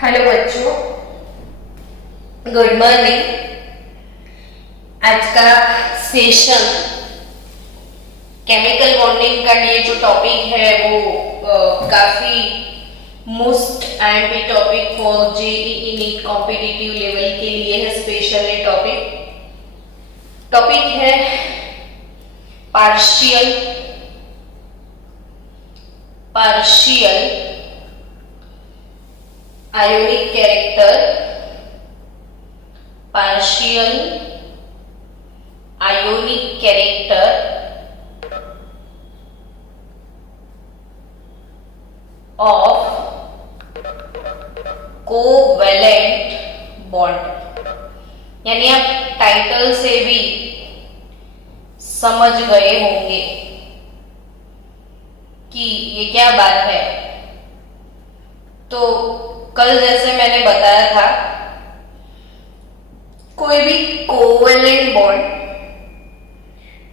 Hello बच्चों, good morning. आज का सेशन केमिकल बॉन्डिंग का ये जो टॉपिक है वो काफी most and topic for JEE NEET competitive level के लिए है। स्पेशल टॉपिक है partial ionic character, partial ionic character of covalent bond. यानी आप टाइटल से भी समझ गए होंगे कि ये क्या बात है। तो कल जैसे मैंने बताया था, कोई भी कोवैलेंट बॉन्ड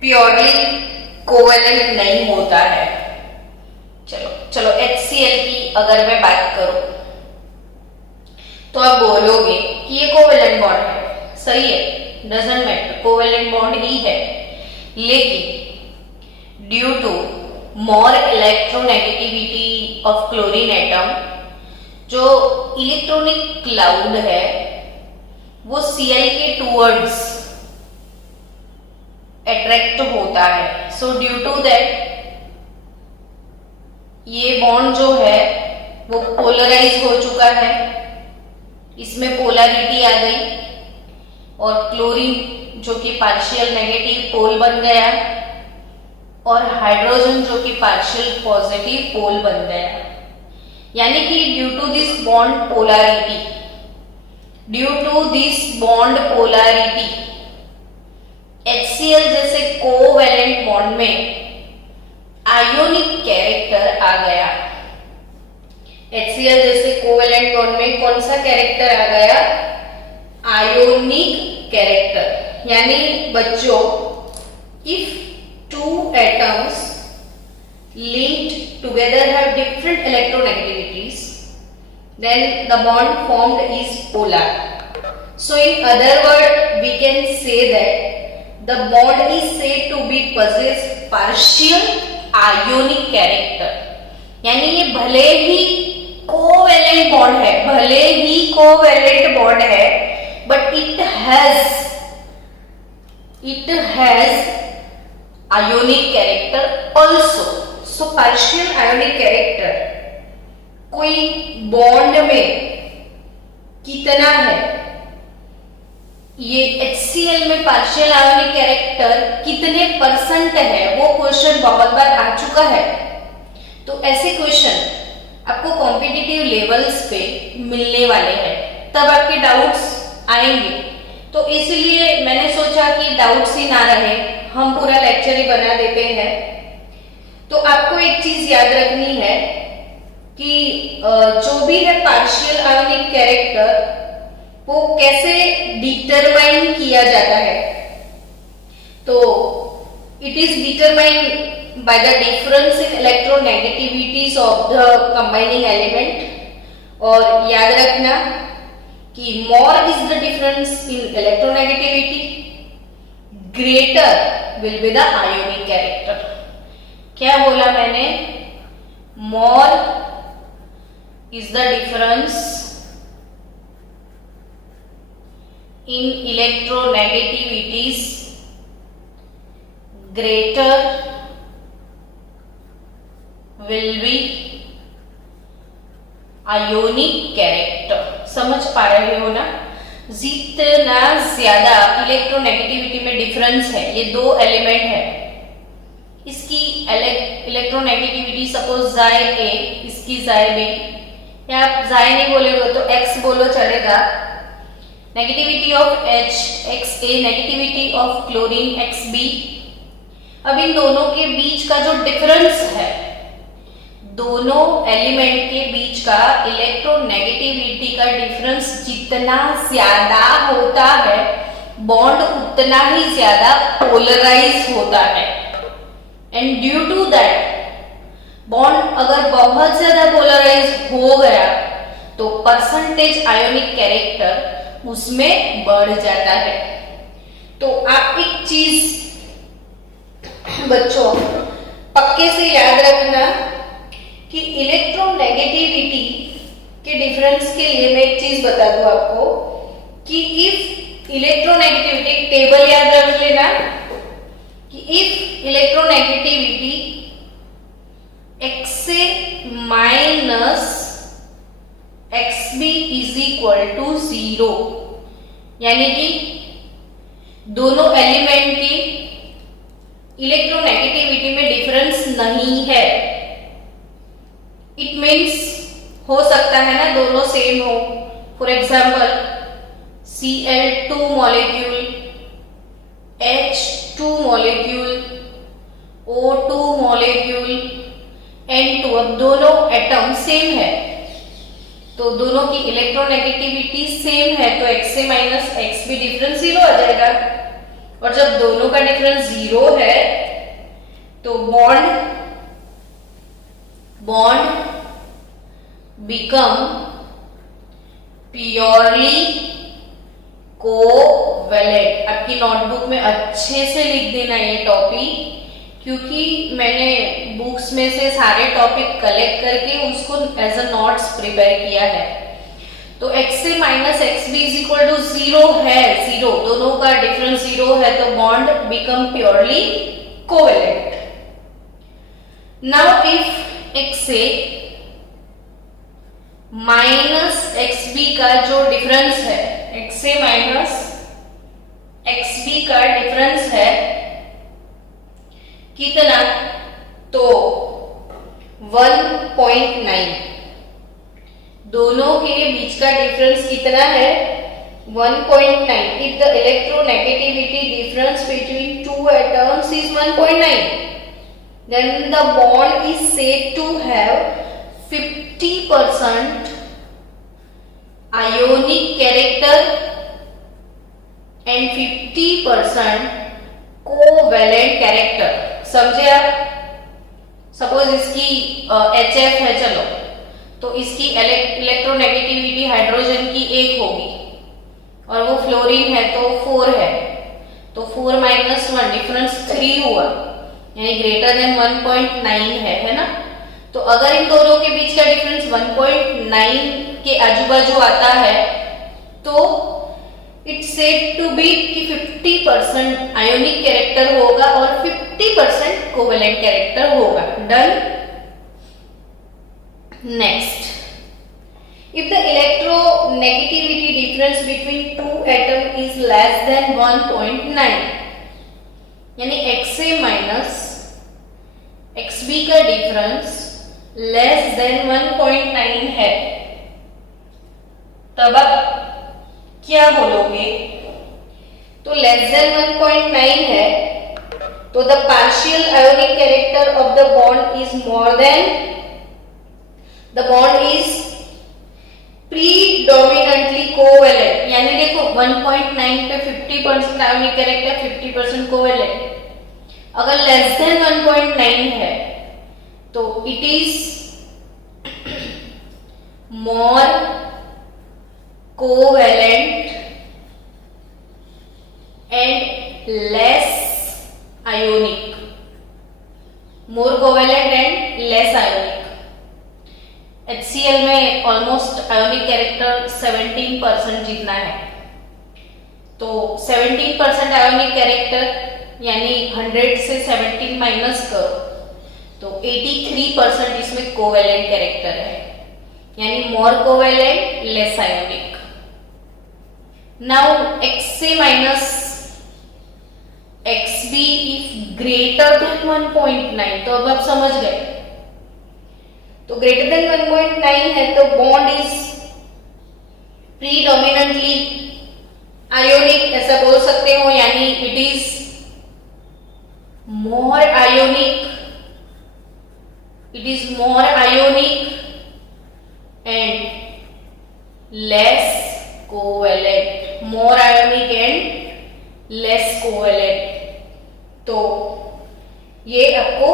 प्योरली कोवैलेंट नहीं होता है। चलो HCl की अगर मैं बात करूं तो आप बोलोगे कि ये कोवैलेंट बॉन्ड है, सही है, डजंट मैटर, कोवैलेंट बॉन्ड ही है। लेकिन due to more electronegativity of chlorine atom, जो इलेक्ट्रॉनिक क्लाउड है वो Cl के टूवर्ड्स अट्रैक्ट होता है। सो ड्यू टू दैट ये बॉन्ड जो है वो पोलराइज हो चुका है, इसमें पोलैरिटी आ गई और क्लोरीन जो कि पार्शियल नेगेटिव पोल बन गया और हाइड्रोजन जो कि पार्शियल पॉजिटिव पोल बन गया। यानी कि due to this bond polarity HCl जैसे कोवैलेंट बॉन्ड में आयोनिक कैरेक्टर आ गया। HCl जैसे कोवैलेंट बॉन्ड में कौन सा कैरेक्टर आ गया? Ionic character. यानी बच्चों, if two atoms linked together have different electronegativities, then the bond formed is polar. So in other word we can say that the bond is said to be possess partial ionic character. यानी ये भले ही covalent bond है but it has ionic character also. So partial ionic character कोई bond में कितना है, ये HCl में पार्शियल आयोनिक कैरेक्टर कितने % है, वो क्वेश्चन बहुत बार आ चुका है। तो ऐसे क्वेश्चन आपको कॉम्पिटिटिव लेवल्स पे मिलने वाले हैं, तब आपके डाउट्स आएंगे। तो इसलिए मैंने सोचा कि डाउट्स ही ना रहे, हम पूरा लेक्चर ही बना देते हैं। तो आपको एक चीज याद रखनी है कि जो भी है पार्शियल आयोनिक कैरेक्टर वो कैसे डिटरमाइन किया जाता है। तो it is determined by the difference in electronegativities of the combining element. और याद रखना कि more is the difference in electronegativity, greater will be the ionic character. क्या बोला मैंने? More is the difference in electronegativities, greater will be ionic character. समझ पा रहे हो ना? जितना ज्यादा इलेक्ट्रोनेगेटिविटी में डिफरेंस है, ये दो एलिमेंट है, इसकी इलेक्ट्रोनेगेटिविटी सपोज जाए A, इसकी जाए B, या आप जाए नहीं बोलेगे तो X बोलो चलेगा। Negativity of H XA, negativity of chlorine XB। अब इन दोनों के बीच का जो डिफरेंस है, दोनों एलिमेंट के बीच का इलेक्ट्रोनेगेटिविटी का डिफरेंस जितना ज्यादा होता है, बॉन्ड उतना ही ज्यादा पोलराइज होता है। And due to that bond अगर बहुत ज्यादा पोलराइज हो गया तो परसेंटेज आयोनिक कैरेक्टर उसमें बढ़ जाता है। तो आप एक चीज बच्चों पक्के से याद रखना कि इलेक्ट्रोनेगेटिविटी के डिफरेंस के लिए मैं एक चीज बता दूं आपको कि इफ इलेक्ट्रोनेगेटिविटी, टेबल याद रख लेना कि if electronegativity XA minus XB is equal to 0, यानी कि दोनों एलिमेंट की इलेक्ट्रोनेगेटिविटी में डिफरेंस नहीं है। इट मीन्स हो सकता है ना दोनों सेम हो। For example Cl2 molecule, H2 molecule, O2 molecule, N2, अब दोनों एटम सेम है तो दोनों की इलेक्ट्रोनेगेटिविटी सेम है तो XA माइनस XB डिफरेंस 0 आ जाएगा। और जब दोनों का डिफरेंस 0 है तो बॉन्ड बिकम प्योरली कोवेलेंट। आपकी नोटबुक में अच्छे से लिख देना ये टॉपिक, क्योंकि मैंने बुक्स में से सारे टॉपिक कलेक्ट करके उसको एज अ नोट्स प्रिपेयर किया है। तो XA minus XB is equal to 0 है, 0, दोनों का डिफरेंस 0 है तो bond become purely covalent. Now if XA minus XB का जो डिफरेंस है, XA माइनस XB का डिफरेंस है कितना, तो 1.9, दोनों के बीच का डिफरेंस कितना है 1.9। If the electronegativity difference between two atoms is 1.9, then the bond is said to have 50% ionic character and 50% covalent character. समझे आप? सपोज इसकी HF है, चलो तो इसकी इलेक्ट्रोनेगेटिविटी हाइड्रोजन की 1 होगी और वो फ्लोरीन है तो 4 है, तो 4 माइनस 1 डिफरेंस 3 हुआ, यानी ग्रेटर देन 1.9 है ना। तो अगर इन दोनों के बीच का डिफरेंस 1.9 के आजू बाजू आता है तो इट्स सेड टू बी कि 50% आयोनिक कैरेक्टर होगा और 50% कोवेलेंट कैरेक्टर होगा। Done. Next, if the electronegativity difference between two atom is less than 1.9, यानी XA माइनस XB का डिफरेंस लेस देन 1.9 है, तब आप क्या बोलोगे? तो लेस देन 1.9 है तो the partial ionic character of the bond is more than, the bond is predominantly covalent, यानी देखो 1.9 पे 50% आयोनिक कैरेक्टर, 50% कोवेलेंट। अगर लेस देन 1.9 है तो it is more covalent and less ionic, more covalent and less ionic. HCl में almost ionic character 17% जितना है, तो 17% आयोनिक कैरेक्टर यानी 100 से 17 माइनस करो तो 83% इसमें कोवेलेंट कैरेक्टर है, यानी more covalent less ionic. Now XA minus XB if greater than 1.9, तो अब आप समझ गए। तो ग्रेटर देन 1.9 है तो बॉन्ड इज प्रीडोमिनेंटली आयोनिक, ऐसा बोल सकते हो, यानी it is more ionic, it is more ionic and less covalent, more ionic and less covalent. तो ये आपको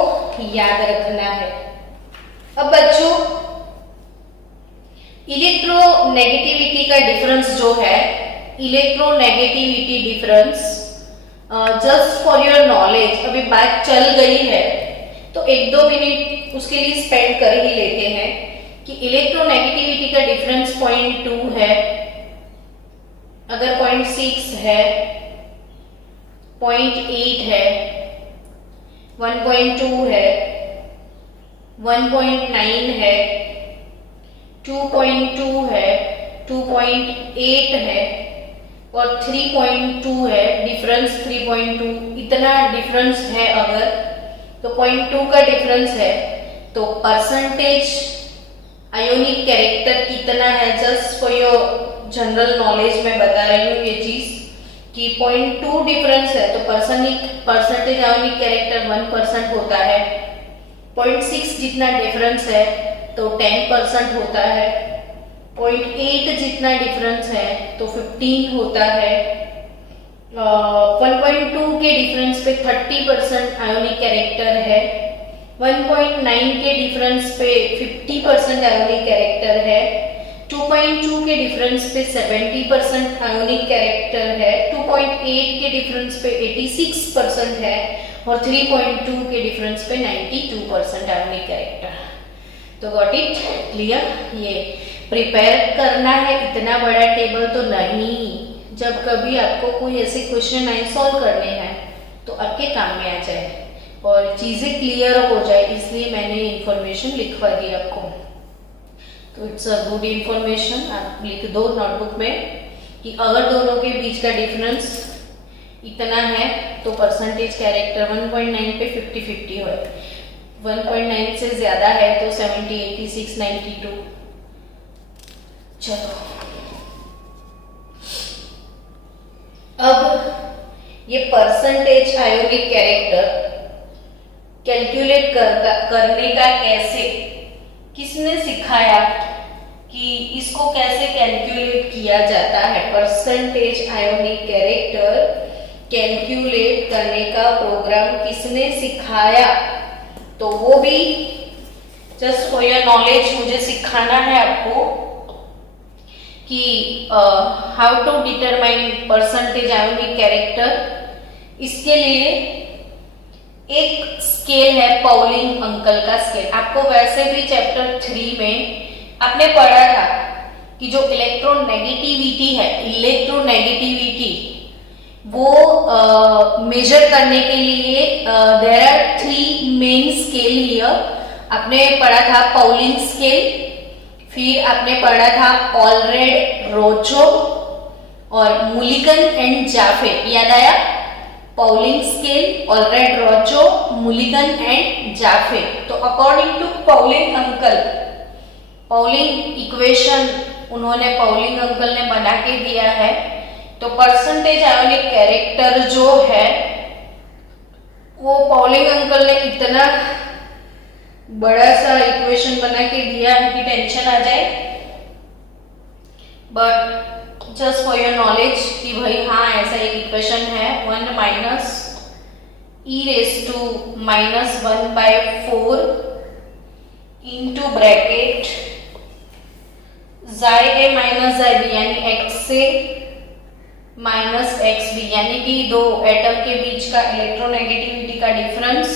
याद रखना है। अब बच्चों इलेक्ट्रोनेगेटिविटी का डिफरेंस जो है, electronegativity difference, just for your knowledge, अभी बात चल गई है तो 1-2 मिनट उसके लिए स्पेंड कर ही लेते हैं कि इलेक्ट्रोनेगेटिविटी का डिफरेंस 0.2 है, अगर 0.6 है, 0.8 है, 1.2 है, 1.9 है, 2.2 है, 2.8 है और 3.2 है। डिफरेंस 3.2, इतना डिफरेंस है। अगर तो 0.2 का डिफरेंस है तो परसेंटेज आयोनिक कैरेक्टर कितना है, just for your general knowledge मैं बता रही हूँ ये चीज कि 0.2 डिफरेंस है तो परसेंटेज आयोनिक कैरेक्टर 1% होता है। 0.6 जितना डिफरेंस है तो 10% होता है। 0.8 जितना डिफरेंस है तो 15 होता है। 1.2 के डिफरेंस पे 30% आयोनिक कैरेक्टर है। 1.9 के डिफरेंस पे 50% आयोनिक कैरेक्टर है। 2.2 के डिफरेंस पे 70% आयोनिक कैरेक्टर है। 2.8 के डिफरेंस पे 86% है और 3.2 के डिफरेंस पे 92% आयोनिक कैरेक्टर। तो गॉट इट क्लियर? ये प्रिपेयर करना है, इतना बड़ा टेबल तो नहीं। जब कभी आपको कोई ऐसे क्वेश्चन आए सॉल्व करने हैं तो आपके काम में आ जाए और चीजें क्लियर हो जाए, इसलिए मैंने इंफॉर्मेशन लिखवा दी आपको। तो इट्स अ गुड इंफॉर्मेशन, आप लिख दो नोटबुक में कि अगर दोनों के बीच का डिफरेंस इतना है तो परसेंटेज कैरेक्टर 1.9 पे 50-50 है, 1.9 से ज्यादा है तो 70, 86, 92। चलो अब ये परसेंटेज आयोनिक कैरेक्टर कैलकुलेट करने का कैसे, किसने सिखाया कि इसको कैसे कैलकुलेट किया जाता है? परसेंटेज आयोनिक कैरेक्टर कैलकुलेट करने का प्रोग्राम किसने सिखाया? तो वो भी जस्ट फॉर योर नॉलेज मुझे सिखाना है आपको कि how to determine percentage ionic character. इसके लिए एक स्केल है पाउलिंग अंकल का स्केल। आपको वैसे भी चैप्टर 3 में आपने पढ़ा था कि जो इलेक्ट्रोनेगेटिविटी है, इलेक्ट्रोनेगेटिविटी वो मेजर करने के लिए there are 3 main scale here. आपने पढ़ा था पाउलिंग स्केल, फिर आपने पढ़ा था ऑलरेड रोचो और मुलिगन एंड जाफे। याद आया? Pauling scale, Allred Rochow, Mulliken and Jaffe. तो according to Pauling uncle, Pauling equation उन्होंने पाउलिंग अंकल ने बना के दिया है। तो परसेंटेज आयोनिक कैरेक्टर जो है वो पाउलिंग अंकल ने इतना बड़ा सा इक्वेशन बना के दिया है कि टेंशन आ जाए। But just for your knowledge कि भाई हाँ ऐसा एक इक्वेशन है, 1 minus e raise to -1/4 into bracket xi minus xi यानी x से माइनस एक्स बी, यानी कि दो एटम के बीच का इलेक्ट्रोनेगेटिविटी का डिफरेंस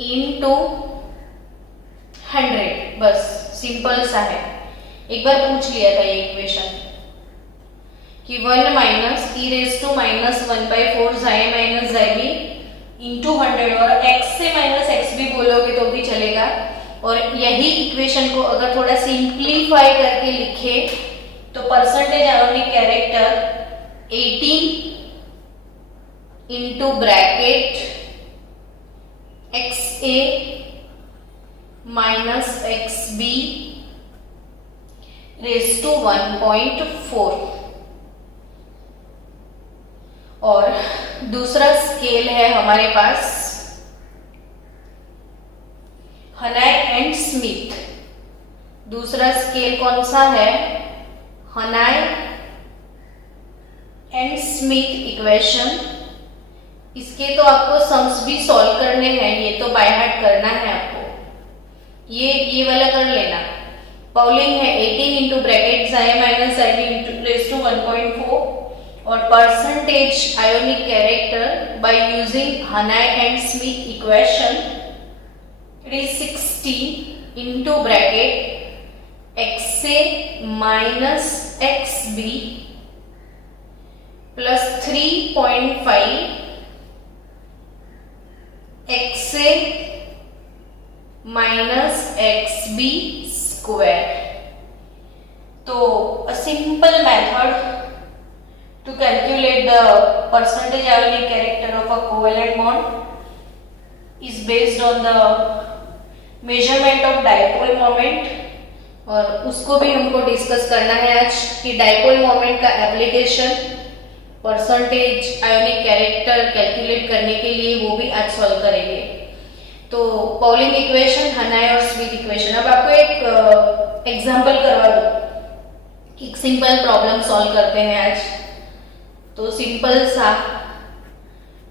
इनटू 100। बस सिंपल सा है, एक बार पूछ लिया था ये इक्वेशन कि 1 minus e raise to -1/4 xi minus xi into 100, और x से माइनस एक्स भी बोलोगे तो भी चलेगा। और यही इक्वेशन को अगर थोड़ा सिंप्लीफाई करके लिखे तो percentage ionic character 18 into bracket XA minus XB raise to 1.4। और दूसरा स्केल है हमारे पास हनाय एंड स्मिथ। दूसरा स्केल कौन सा है? हनाय एंड स्मिथ इक्वेशन। इसके तो आपको सम्स भी सॉल्व करने हैं, ये तो बाय हार्ट करना है आपको। ये वाला कर लेना पाउलिंग है 18 into bracket Za minus Zb into raise to 1.4 और percentage ionic character by using Hannay and Smith equation it is 16 into bracket Xa minus Xb plus 3.5 Xa minus Xb square. तो a simple method to calculate the percentage ionic character of a covalent bond is based on the measurement of dipole moment और उसको भी हमको discuss करना है आज कि dipole moment का application percentage ionic character calculate करने के लिए वो भी आज सॉल्व करेंगे। तो पाउलिंग इक्वेशन, हनाय और स्मिथ इक्वेशन। अब आपको एक एग्जांपल करवा दूं, एक सिंपल प्रॉब्लम सॉल्व करते हैं आज। तो सिंपल सा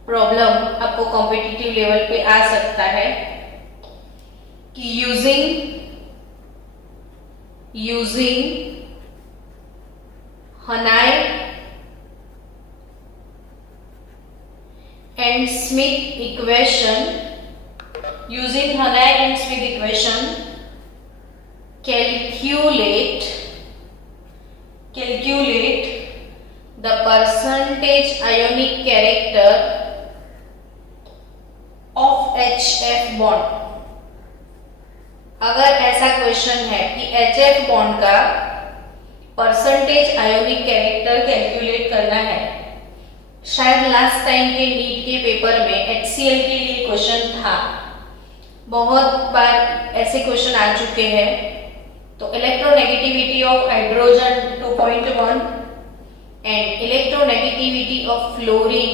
प्रॉब्लम आपको कॉम्पिटिटिव लेवल पे आ सकता है कि using हनाय and Smith equation, calculate the percentage ionic character of HF bond। अगर ऐसा क्वेश्चन है कि HF बॉन्ड का परसेंटेज आयोनिक कैरेक्टर कैलकुलेट करना है, शायद लास्ट टाइम के नीट के पेपर में HCl के लिए क्वेश्चन था, बहुत बार ऐसे क्वेश्चन आ चुके हैं। तो electronegativity of hydrogen 2.1 and electronegativity of fluorine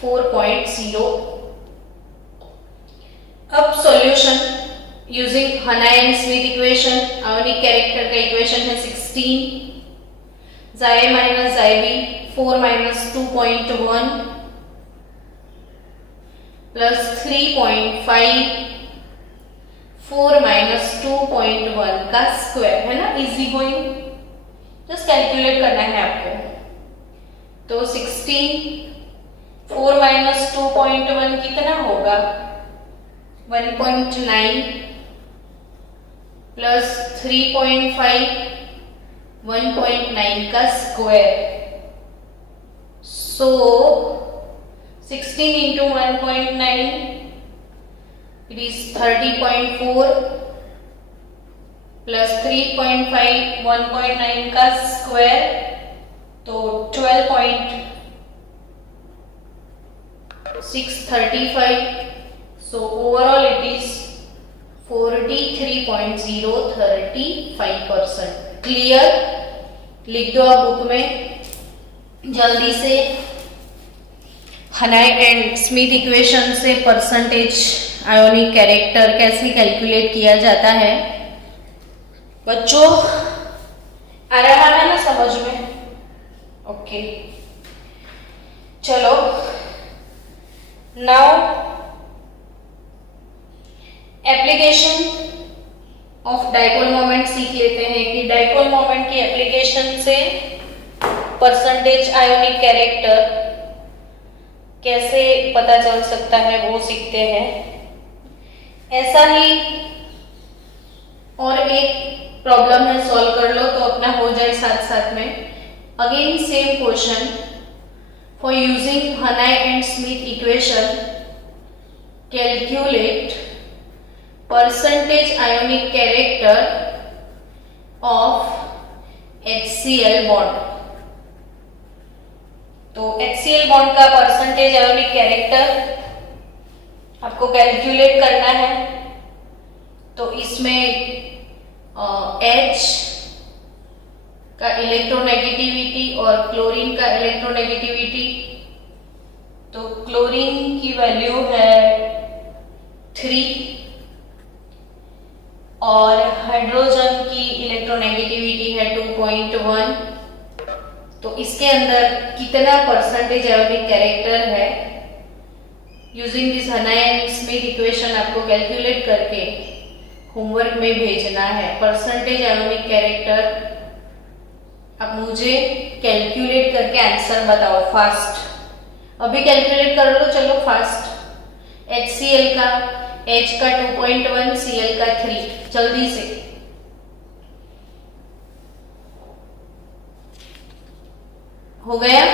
4.0। अब solution using Hannay and Smith equation, ionic character का इक्वेशन है 16 Za minus Zb 4 minus 2.1 plus 3.5 4 minus 2.1 का स्क्वायर है ना, इजी गोइंग, जस्ट कैलकुलेट करना है आपको। तो 16 4 माइनस 2.1 कितना होगा 1.9 प्लस 3.5 1.9 का square. So 16 into 1.9 it is 30.4 plus 3.5 1.9 का स्क्वायर, तो 12.635। So overall it is 43.035%। Clear? लिख दो आप बुक में जल्दी से। हनाय एंड स्मिथ इक्वेशन से परसेंटेज आयोनिक कैरेक्टर कैसे कैलकुलेट किया जाता है। बच्चों आ रहा है ना समझ में? ओके, चलो now application of dipole moment सीख लेते हैं कि डाइपोल मोमेंट की एप्लीकेशन से परसेंटेज आयोनिक कैरेक्टर कैसे पता चल सकता है वो सीखते हैं। ऐसा ही और एक प्रॉब्लम है, सॉल्व कर लो तो अपना हो जाए साथ साथ में। Again same question, for using Hannay and Smith equation calculate percentage ionic character of HCl bond. तो HCl बॉन्ड का परसेंटेज आयोनिक कैरेक्टर आपको कैलकुलेट करना है। तो इसमें H का इलेक्ट्रोनेगेटिविटी और क्लोरीन का इलेक्ट्रोनेगेटिविटी, तो क्लोरीन की वैल्यू है 3 और हाइड्रोजन की इलेक्ट्रोनेगेटिविटी है 2.1। तो इसके अंदर कितना परसेंटेज आयोनिक कैरेक्टर है, यूजिंग दिस हनाय एंड स्मिथ इक्वेशन आपको कैलकुलेट करके होमवर्क में भेजना है। परसेंटेज आयोनिक कैरेक्टर अब मुझे कैलकुलेट करके आंसर बताओ फास्ट। अभी कैलकुलेट कर लो, चलो फास्ट। HCl का H का 2.1, Cl का 3, जल्दी से। हो गया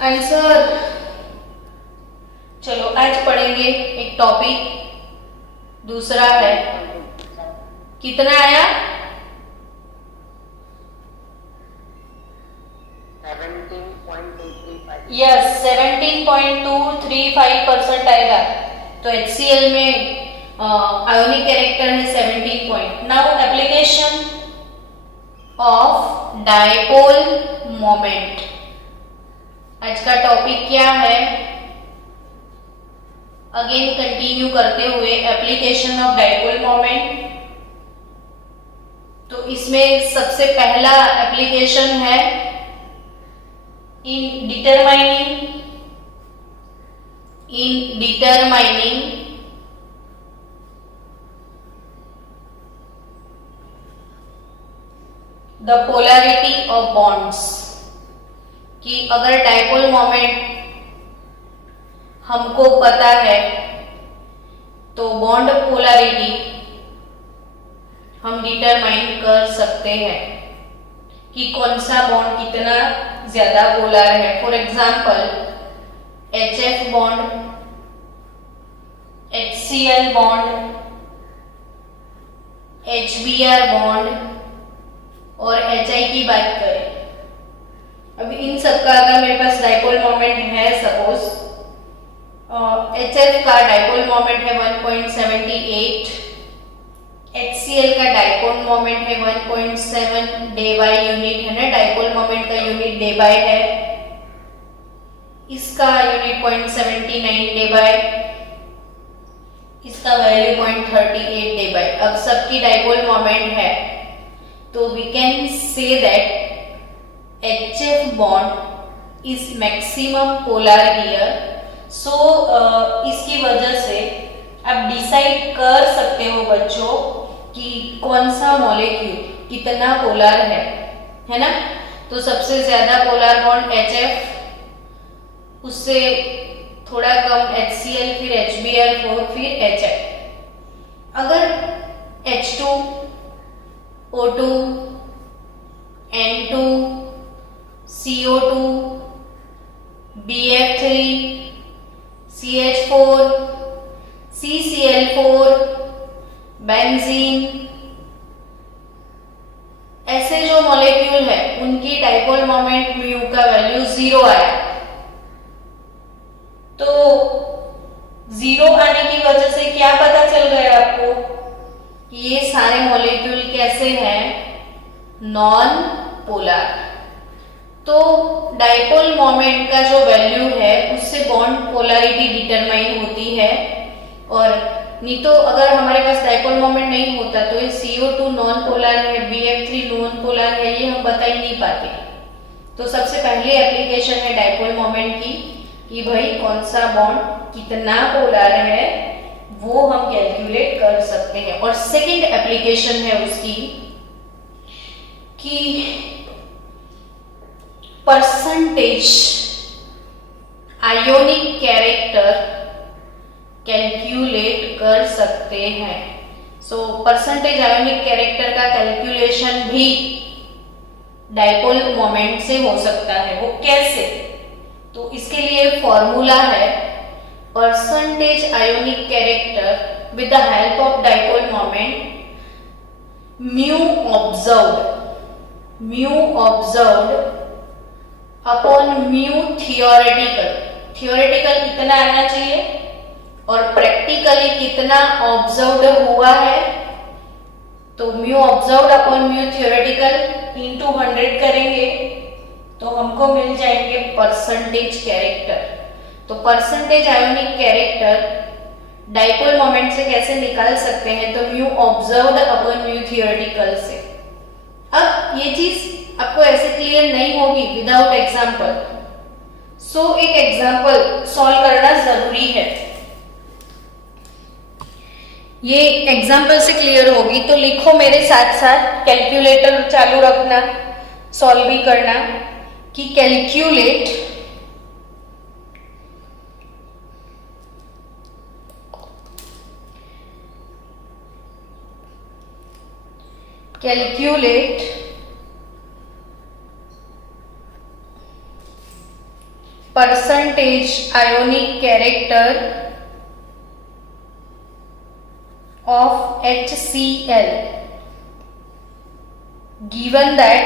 आंसर। चलो आज पढ़ेंगे एक टॉपिक दूसरा है। कितना आया? 17.235। यस, 17.235% आएगा। तो HCl में आयोनिक कैरेक्टर है 17 now application of dipole moment. आज का टॉपिक क्या है? अगेन कंटिन्यू करते हुए एप्लीकेशन ऑफ डायपोल मोमेंट। तो इसमें सबसे पहला एप्लीकेशन है in determining the polarity of bonds, कि अगर डायपोल मोमेंट हमको पता है तो बॉन्ड पोलैरिटी हम डिटरमाइन कर सकते हैं कि कौन सा बॉन्ड कितना ज्यादा पोलर है। For example HF bond, HCl bond, HBr bond और HI की बात करें। अभी इन सब का अगर मेरे पास डायपोल मोमेंट है, सपोज HF का डायपोल मोमेंट है 1.78, HCl का डायपोल मोमेंट है 1.7 डेबाई यूनिट है ना, डायपोल मोमेंट का यूनिट डेबाई है, इसका यूनिट 0.79 डेबाई, इसका वैल्यू 0.38 डेबाई। अब सबकी डायपोल मोमेंट है तो we can say that HF bond is maximum polar here. So इसकी वजह से आप डिसाइड कर सकते हो बच्चों कि कौन सा मॉलिक्यूल कितना पोलर है ना। तो सबसे ज्यादा पोलर बॉन्ड HF, उससे थोड़ा कम HCl, फिर HBr4, फिर HI। अगर H2, O2, N2, CO2, BF3, CH4, CCl4, benzene, ऐसे जो मॉलिक्यूल है उनकी डायपोल मोमेंट म्यू का वैल्यू 0 आया। तो 0 आने की वजह से क्या पता चल गया आपको कि ये सारे मॉलिक्यूल कैसे हैं? Non polar. तो डायपोल मोमेंट का जो वैल्यू है उससे बॉन्ड पोलैरिटी डिटरमाइन होती है। और नहीं तो अगर हमारे पास डायपोल मोमेंट नहीं होता तो ये CO2 नॉन पोलर है, BF3 नॉन पोलर है, ये हम बता ही नहीं पाते। तो सबसे पहले एप्लीकेशन है डायपोल मोमेंट की कि भाई कौन सा बॉन्ड कितना पोलर है वो हम कैलकुलेट कर सकते हैं। और सेकंड एप्लीकेशन है उसकी कि परसेंटेज आयोनिक कैरेक्टर कैलकुलेट कर सकते हैं। सो परसेंटेज आयोनिक कैरेक्टर का कैलकुलेशन भी डायपोल मोमेंट से हो सकता है। वो कैसे? तो इसके लिए फॉर्मूला है percentage ionic character with the help of dipole moment mu observed upon mu theoretical कितना आना चाहिए और प्रैक्टिकली कितना ऑब्जर्व्ड हुआ है। तो mu observed upon mu theoretical into 100 करेंगे तो हमको मिल जाएंगे परसेंटेज कैरेक्टर। तो percentage ionic character dipole moment से कैसे निकाल सकते हैं? तो mu observed upon mu theoretical से। अब ये चीज आपको ऐसे क्लियर नहीं होगी विदाउट एग्जाम्पल। सो एक एग्जाम्पल सॉल्व करना जरूरी है। ये एग्जाम्पल से क्लियर होगी, तो लिखो मेरे साथ साथ, कैलकुलेटर चालू रखना, सॉल्व भी करना, कि calculate percentage ionic character of HCl given that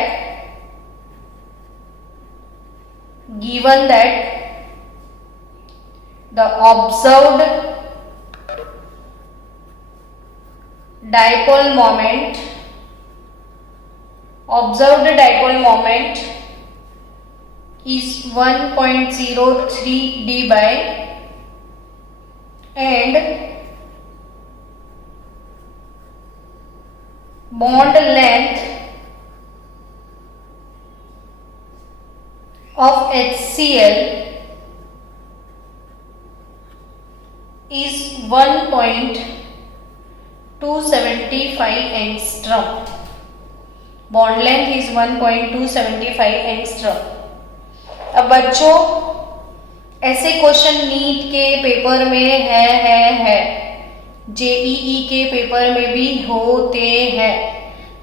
the observed dipole moment is 1.03 dB and bond length of HCl is 1.275 angstrom. Bond length is 1.275 angstrom. अब बच्चों, ऐसे क्वेश्चन नीट के पेपर में है, जेईई के पेपर में भी होते हैं,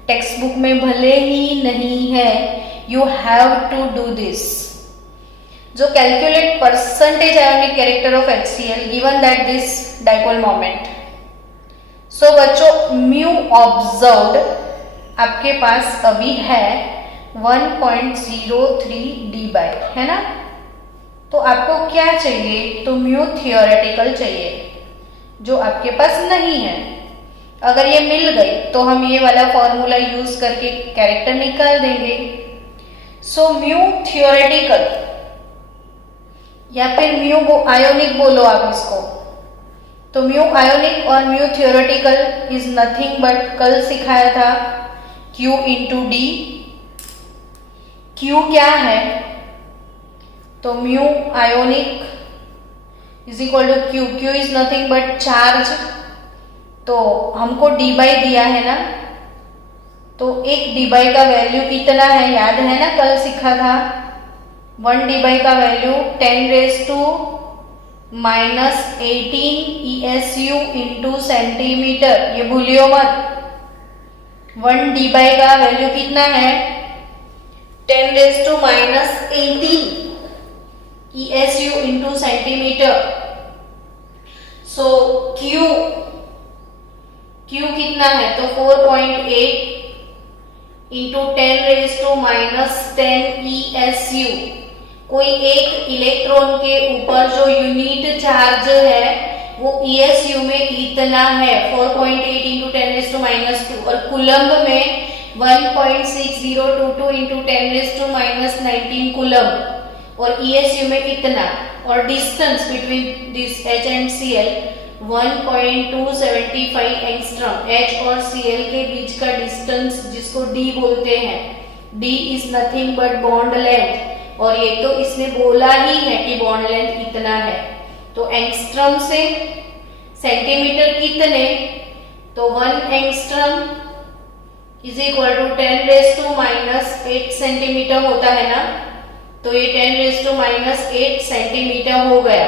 टेक्स्ट बुक में भले ही नहीं है, you have to do this. जो calculate percentage ionic character of HCl given that this dipole moment. So बच्चों, म्यू ऑब्जर्व्ड आपके पास अभी है 1.03 dB, है ना। तो आपको क्या चाहिए, तो म्यू थियोरेटिकल चाहिए, जो आपके पास नहीं है। अगर ये मिल गई तो हम ये वाला फॉर्मूला यूज करके कैरेक्टर निकाल देंगे। सो म्यू थियोरेटिकल या फिर म्यू आयोनिक बोलो आप इसको, तो म्यू आयोनिक और mu theoretical is nothing but, कल सिखाया था, Q इंटू डी। Q क्या है, तो mu ionic is equal to Q। Q is nothing but charge, तो हमको डी बाई दिया है ना, तो एक डी बाई का वैल्यू कितना है, याद है ना, कल सीखा था। 1 डी बाई का वैल्यू 10⁻⁻18 ESU इंटू सेंटीमीटर, ये भूलियो मत। 1 डी बाई का वैल्यू कितना है, 10⁻18 ESU इंटू सेंटीमीटर। सो Q कितना है, तो 4.8 इंटू 10⁻10 ESU। कोई एक इलेक्ट्रॉन के ऊपर जो यूनिट चार्ज है वो ESU में इतना है, 4.8 इंटू 10⁻², और कूलम्ब में 1.6022 इंटू 10⁻19 कूलम्ब, और ESU में इतना, और distance between this H and Cl 1.275 angstrom. H और Cl के बीच का डिस्टेंस जिसको D बोलते हैं, D is nothing but bond length, और ये तो इसने बोला ही है कि बॉन्ड लेंथ इतना है। तो एंगस्ट्रॉम से सेंटीमीटर कितने, तो 1 angstrom is equal to 10⁻8 centimetre होता है ना, तो ये 10⁻8 सेंटीमीटर हो गया।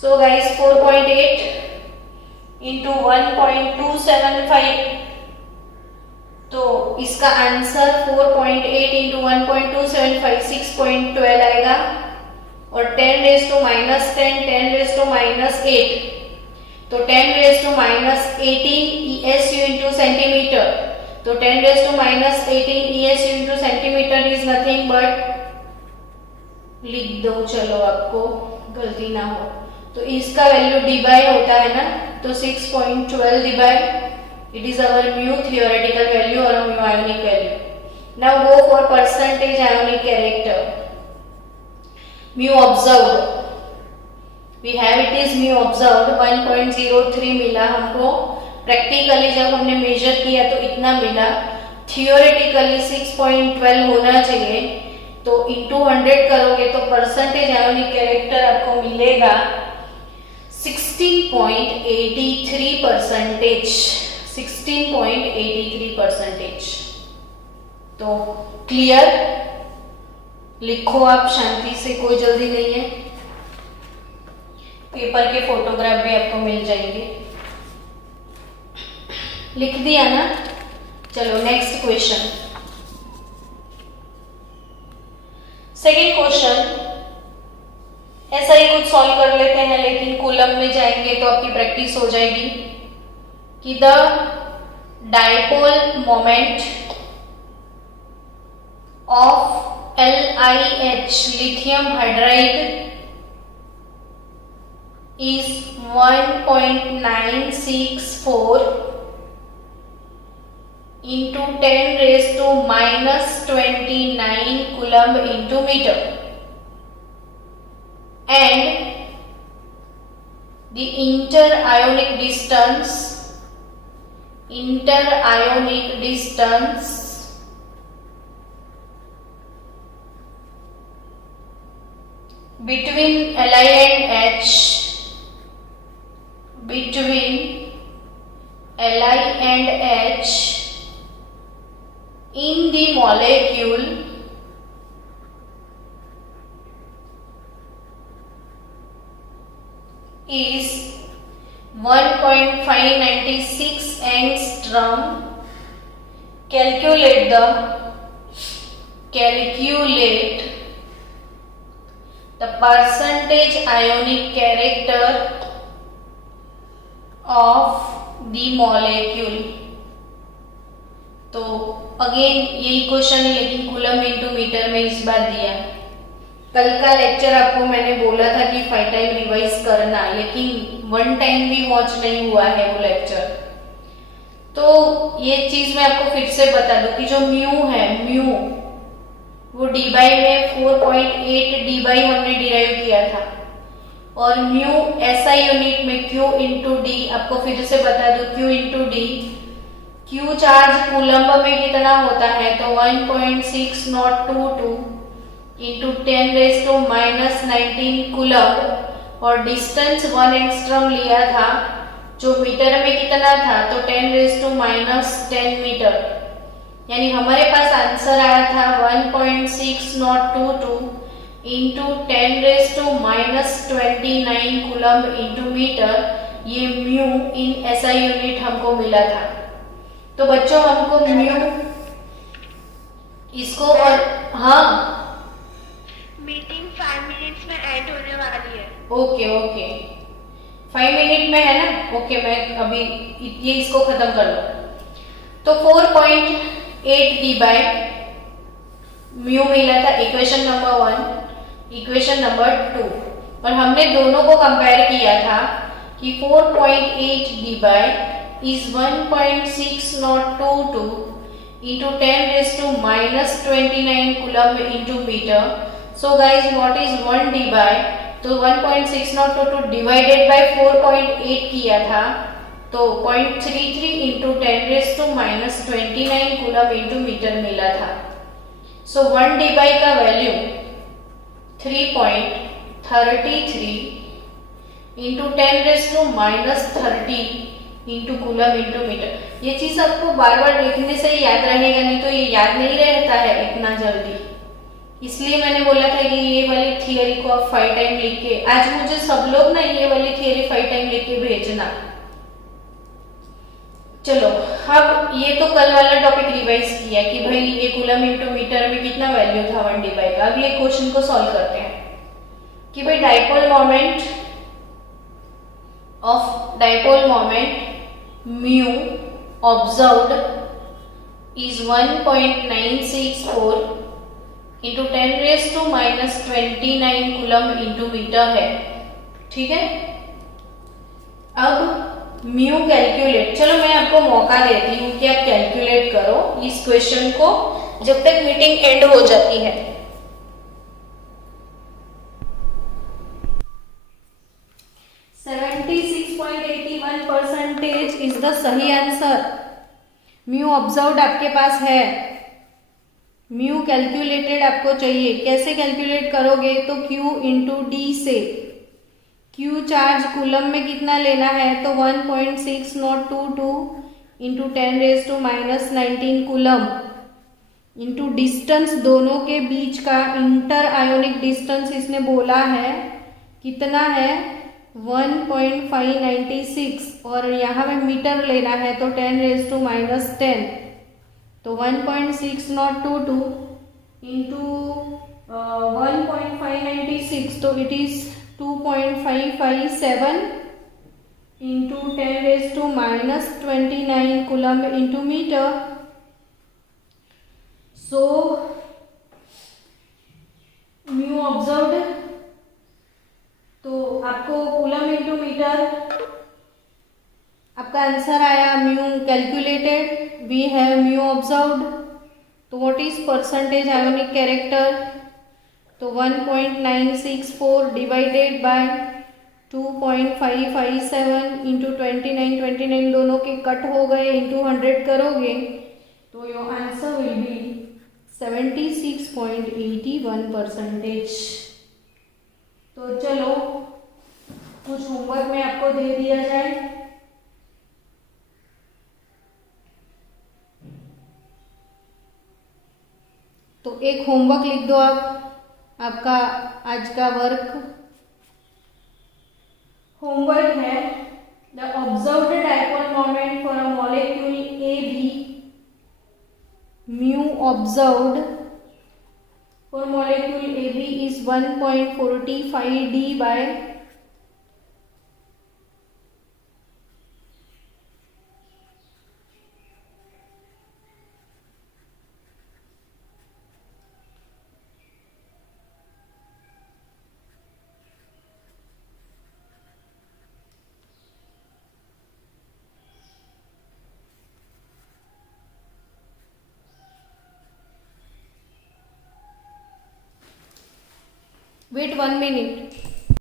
सो गाइस 4.8 इंटू 1.275, तो इसका आंसर 4.8 इंटू 1.275 6.12 आएगा, और 10⁻10 10⁻8, तो 10⁻18 ESU इंटू सेंटीमीटर, तो 10⁻18 ESU into centimetre is nothing but, लिख दो चलो आपको गलती ना हो, तो इसका वैल्यू डी बाई होता है ना, तो 6.12 D by, it is our mu theoretical value और mu ionic value. Now go for percentage ionic character. Mu observed, we have it is mu observed 1.03 मिला हमको, प्रैक्टिकली जब हमने मेजर किया तो इतना मिला, थियोरेटिकली 6.12 होना चाहिए, तो इंटू 100 करोगे तो परसेंटेज आयोनिक कैरेक्टर आपको मिलेगा 16.83%, 16.83%। तो क्लियर, लिखो आप शांति से, कोई जल्दी नहीं है। पेपर के फोटोग्राफ भी आपको मिल जाएंगे। लिख दिया ना? चलो नेक्स्ट क्वेश्चन। सेकेंड क्वेश्चन ऐसा ही कुछ सॉल्व कर लेते हैं, लेकिन कूलम में जाएंगे तो आपकी प्रैक्टिस हो जाएगी कि the dipole moment of LiH lithium hydride is 1.964 into 10 raised to -29 coulomb into meter, and the interionic distance between Li and H in the molecule is 1.596 angstrom. Calculate the percentage ionic character of the molecule। तो again यही question है, लेकिन coulomb into metre में इस बार दिया। कल का lecture आपको मैंने बोला था कि 5 टाइम रिवाइज करना, लेकिन 1 टाइम भी वॉच नहीं हुआ है वो लेक्चर। तो ये चीज मैं आपको फिर से बता दूं कि जो म्यू है, म्यू वो डी बाई में 4.8 डी बाई हमने डिराइव किया था, और म्यू एसआई यूनिट में क्यू इंटू डी, आपको फिर से बता दूं Q into D. Q charge coulomb में कितना होता है, तो 1.6022 इंटू 10 रेज़ टू -19 कूलम्ब, और डिस्टेंस 1 एंगस्ट्रॉम लिया था, जो मीटर में कितना था, तो 10 रेज़ टू -10 मीटर। यानी हमारे पास आंसर आया था 1.6022 into 10 raise to -29 coulomb into metre. ये म्यू इन एसआई यूनिट हमको मिला था। तो बच्चों हमको म्यू इसको, और हाँ मीटिंग 5 मिनट्स में एंड होने वाली है। ओके 5 मिनट में है ना? ओके, मैं अभी ये इसको खत्म कर लो। तो 4.8 डी बाय म्यू मिला था, इक्वेशन नंबर 1, इक्वेशन नंबर 2, और हमने दोनों को कंपेयर किया था कि 4.8 D bye is 1.6022 into 10 raised to -29 coulomb into meter. So guys, what is 1 d by? तो 1.6022 divided by 4.8 किया था, तो 0.33 into 10 raised to -29 coulomb into meter मिला था। So 1 d by का value 3.33 into 10 raised to -30 into coulomb into metre. ये चीज आपको बार बार लिखने से याद रहेगा, नहीं तो ये याद नहीं रहता है इतना जल्दी। इसलिए मैंने बोला था कि ये वाली थियरी को आप 5 टाइम लिख के, आज मुझे सब लोग ना ये वाली थियरी 5 टाइम लिख के भेजना। चलो, अब ये तो कल वाला टॉपिक रिवाइज किया कि भाई ये कूलम इंटू मीटर में कितना वैल्यू था 1 डी बाई का। अब ये क्वेश्चन को सॉल्व करते हैं कि भाई dipole moment mu observed is 1.964 into 10 raised to -29 coulomb into metre है। ठीक है, अब म्यू कैलकुलेट, चलो मैं आपको मौका देती हूँ कि आप कैलकुलेट करो इस क्वेश्चन को जब तक मीटिंग एंड हो जाती है। 76.81% इज द सही आंसर। म्यू ऑब्जर्व्ड आपके पास है, म्यू कैलकुलेटेड आपको चाहिए। कैसे कैलकुलेट करोगे, तो Q इंटू डी से। क्यू चार्ज कूलम में कितना लेना है, तो 1.6022 इंटू 10⁻⁻19 कूलम इंटू डिस्टेंस दोनों के बीच का इंटर आयोनिक डिस्टेंस इसने बोला है कितना है 1.596 और यहाँ में मीटर लेना है तो 10⁻10 तो 1.6022 इंटू 1.596 तो it is 2.557 into 10⁻29 coulomb into metre. So mu observed, तो आपको कूलम इंटू मीटर आपका आंसर आया mu calculated, we have mu observed. तो what is percentage ionic character, तो 1.964 डिवाइडेड बाय 2.557 इंटू 29 दोनों के कट हो गए इंटू 100 करोगे तो योर आंसर विल बी 76.81%. तो चलो कुछ होमवर्क में आपको दे दिया जाए. तो एक होमवर्क लिख दो आप, आपका आज का वर्क होमवर्क है the observed dipole moment for a molecule A B. mu observed for molecule AB is 1.45 d by wait 1 minute.